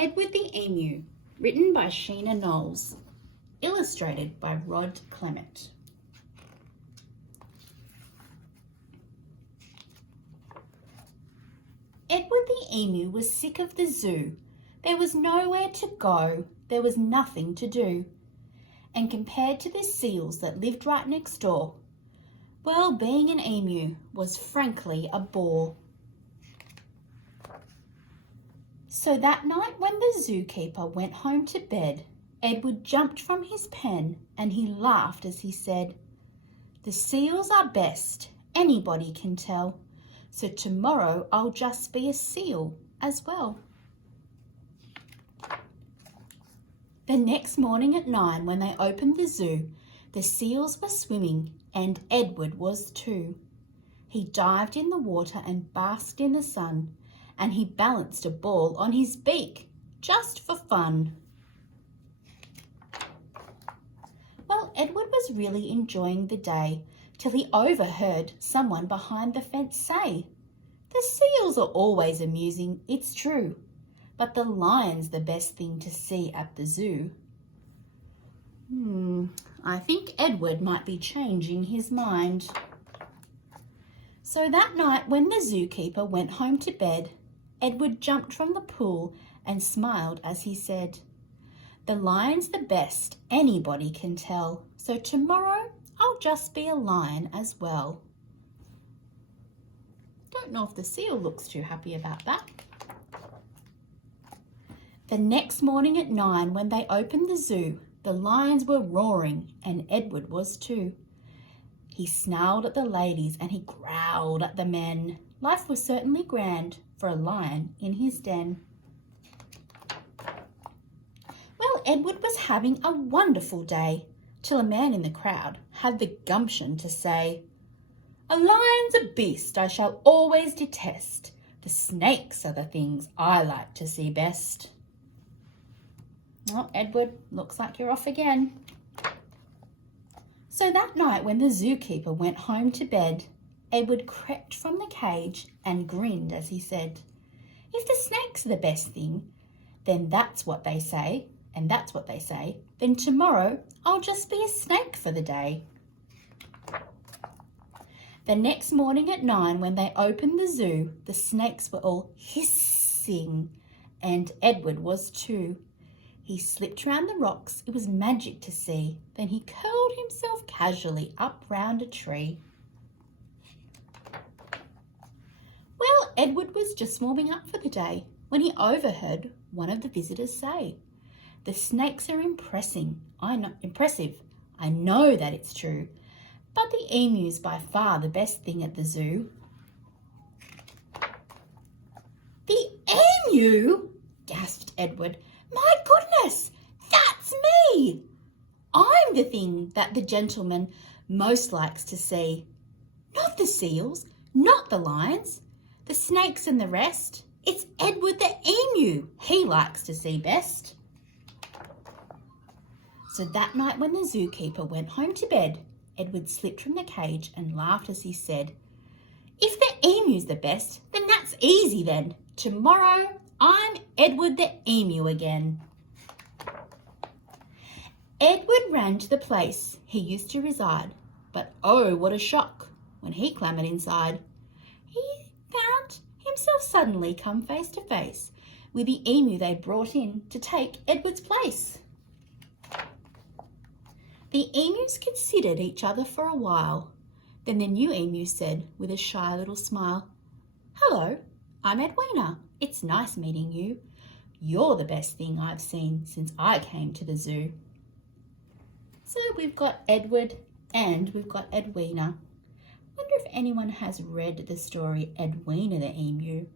Edward the Emu, written by Sheena Knowles, illustrated by Rod Clement. Edward the Emu was sick of the zoo. There was nowhere to go, there was nothing to do. And compared to the seals that lived right next door, well, being an emu was frankly a bore. So that night when the zookeeper went home to bed, Edward jumped from his pen and he laughed as he said, "The seals are best, anybody can tell, so tomorrow I'll just be a seal as well." The next morning at 9 when they opened the zoo, the seals were swimming and Edward was too. He dived in the water and basked in the sun, and he balanced a ball on his beak just for fun. Well, Edward was really enjoying the day till he overheard someone behind the fence say, "The seals are always amusing, it's true, but the lion's the best thing to see at the zoo." I think Edward might be changing his mind. So that night when the zookeeper went home to bed, Edward jumped from the pool and smiled as he said, "The lion's the best, anybody can tell, so tomorrow I'll just be a lion as well." Don't know if the seal looks too happy about that. The next morning at 9 when they opened the zoo, the lions were roaring and Edward was too. He snarled at the ladies and he growled at the men. Life was certainly grand for a lion in his den. Well, Edward was having a wonderful day till a man in the crowd had the gumption to say, "A lion's a beast I shall always detest. The snakes are the things I like to see best." Oh, Edward, looks like you're off again. So that night when the zookeeper went home to bed, Edward crept from the cage and grinned as he said, "If the snakes are the best thing, then that's what they say, and that's what they say, then tomorrow I'll just be a snake for the day." The next morning at 9 when they opened the zoo, the snakes were all hissing, and Edward was too. He slipped round the rocks, it was magic to see, then he curled himself casually up round a tree. Well, Edward was just warming up for the day when he overheard one of the visitors say, "The snakes are impressive, I know that it's true, but the emu's by far the best thing at the zoo." "The emu?" gasped Edward. "My goodness, that's me! I'm the thing that the gentleman most likes to see. Not the seals, not the lions, the snakes and the rest. It's Edward the Emu he likes to see best." So that night when the zookeeper went home to bed, Edward slipped from the cage and laughed as he said, "If the emu's the best, then that's easy then. Tomorrow I'm Edward the Emu again." Edward ran to the place he used to reside, but oh, what a shock when he clambered inside. He found himself suddenly come face to face with the emu they brought in to take Edward's place. The emus considered each other for a while. Then the new emu said with a shy little smile, "Hello, I'm Edwina. It's nice meeting you. You're the best thing I've seen since I came to the zoo." So we've got Edward and we've got Edwina. Wonder if anyone has read the story Edwina the Emu.